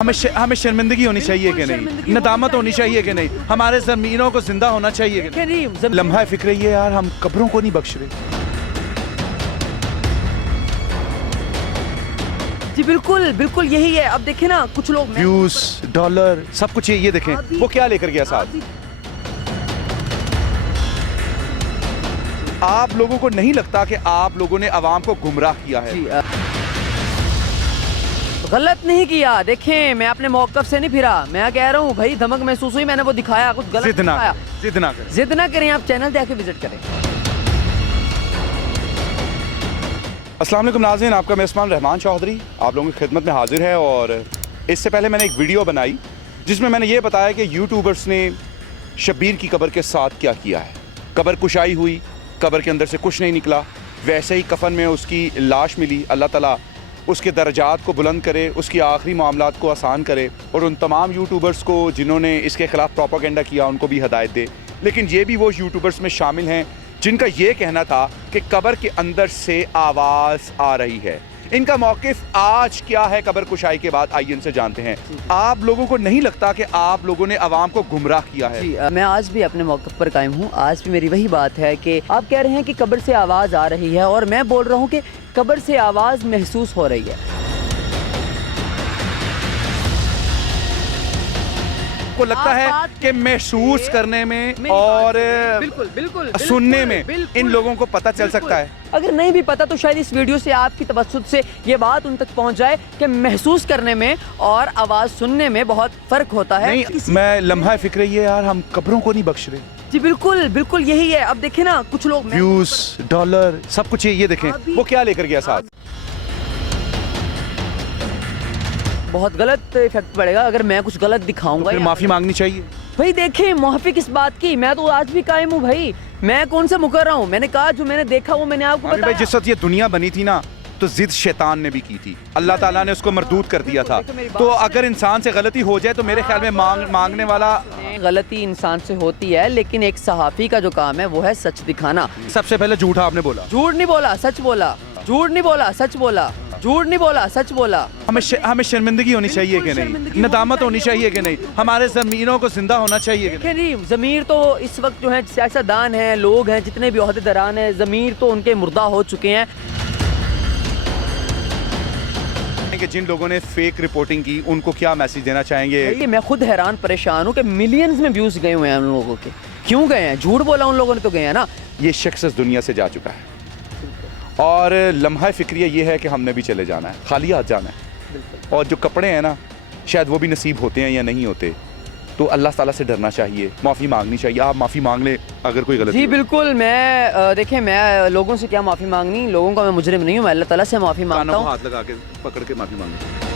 हमें शर्मिंदगी होनी चाहिए कि नहीं, नदामत होनी चाहिए कि नहीं, हमारे ज़मीरों को जिंदा होना चाहिए कि नहीं। लम्हा फिक्र ये यार, हम कब्रों को नहीं बख्श रहे। जी बिल्कुल बिल्कुल यही है। अब देखें ना, कुछ लोग व्यूज, डॉलर, सब कुछ ये देखें वो क्या लेकर गया साथ। आप लोगों को नहीं लगता कि आप लोगों ने अवाम को गुमराह किया है? गलत नहीं किया। देखें, मैं अपने मौक़िफ़ से नहीं फिरा। मैं कह रहा हूँ भाई, धमक महसूस हुई, मैंने वो दिखाया, कुछ गलत जिद ना दिखाया। जिद ना करें, आप चैनल पे आके विजिट करें। अस्सलाम वालेकुम नाज़रीन, आपका मेज़बान रहमान चौधरी आप लोगों की खिदमत में हाजिर है। और इससे पहले मैंने एक वीडियो बनाई जिसमें मैंने ये बताया कि यूट्यूबर्स ने शब्बीर की कब्र के साथ क्या किया है। कब्र कुशाई हुई, कब्र के अंदर से कुछ नहीं निकला, वैसे ही कफन में उसकी लाश मिली। अल्लाह ताला उसके दर्जात को बुलंद करे, उसकी आखिरी मामलात को आसान करे और उन तमाम यूट्यूबर्स को जिन्होंने इसके ख़िलाफ़ प्रोपेगेंडा किया उनको भी हदायत दे। लेकिन ये भी वो यूट्यूबर्स में शामिल हैं जिनका ये कहना था कि कब्र के अंदर से आवाज़ आ रही है। इनका मौक़िफ़ आज क्या है कब्र कुशाई के बाद, आइए इनसे जानते हैं। आप लोगों को नहीं लगता कि आप लोगों ने अवाम को गुमराह किया है? जी, मैं आज भी अपने मौक़िफ़ पर कायम हूँ। आज भी मेरी वही बात है कि आप कह रहे हैं कि कब्र से आवाज़ आ रही है और मैं बोल रहा हूँ कि कब्र से आवाज़ महसूस हो रही है। को लगता है कि महसूस करने में और बिल्कुल सुनने में इन लोगों को पता चल सकता है। अगर नहीं भी पता तो शायद इस वीडियो से आपकी तवज्जुह से ये बात उन तक पहुंच जाए कि महसूस करने में और आवाज़ सुनने में बहुत फ़र्क होता है। नहीं, मैं लम्हा फिक्र ये यार, हम कब्रों को नहीं बख्श रहे। जी बिल्कुल बिल्कुल यही है। अब देखें ना, कुछ लोग व्यूज, डॉलर, सब कुछ ये देखें वो क्या लेकर गया साथ। बहुत गलत इफेक्ट पड़ेगा अगर मैं कुछ गलत दिखाऊंगा। तो माफ़ी मांगनी चाहिए भाई। देखें, मुआफ़ी किस बात की, मैं तो आज भी कायम हूँ भाई। मैं कौन सा मुकर रहा हूँ, मैंने कहा जो मैंने देखा वो मैंने आपको बताया। भाई जिस वक्त ये दुनिया बनी थी ना, तो जिद शैतान ने भी की थी, अल्लाह ताला ने उसको मरदूद कर दिया था। तो अगर इंसान से गलती हो जाए तो मेरे ख्याल में मांगने वाला। गलती इंसान से होती है, लेकिन एक सहाफ़ी का जो काम है वो है सच दिखाना। सबसे पहले झूठा आपने बोला। झूठ नहीं बोला, सच बोला। झूठ नहीं बोला, सच बोला। झूठ नहीं बोला, सच बोला। हमें शर्मिंदगी होनी चाहिए कि नहीं, नदामत होनी चाहिए कि नहीं, हमारे ज़मीरों को जिंदा होना चाहिए कि नहीं। ज़मीर तो इस वक्त जो है सियासतदान हैं, लोग हैं, जितने भी ओहदेदारान हैं, ज़मीर तो उनके मुर्दा हो चुके हैं। कि जिन लोगों ने फेक रिपोर्टिंग की उनको क्या मैसेज देना चाहेंगे? मैं खुद हैरान परेशान हूँ कि मिलियंस में व्यूज गए हुए हैं उन लोगों के। क्यों गए हैं? झूठ बोला उन लोगों ने तो गए हैं ना। ये शख्स इस दुनिया से जा चुका है और लम्हा फिक्रिया ये है कि हमने भी चले जाना है, खाली हाथ जाना है। और जो कपड़े हैं ना, शायद वो भी नसीब होते हैं या नहीं होते। तो अल्लाह ताला से डरना चाहिए, माफ़ी मांगनी चाहिए। आप माफ़ी मांग ले अगर कोई गलती। जी बिल्कुल। मैं देखें, मैं लोगों से क्या माफ़ी मांगनी, लोगों का मैं मुजरिम नहीं हूँ। मैं अल्लाह ताला से माफ़ी मांगता हूँ। हाथ लगा के पकड़ के माफ़ी मांगनी।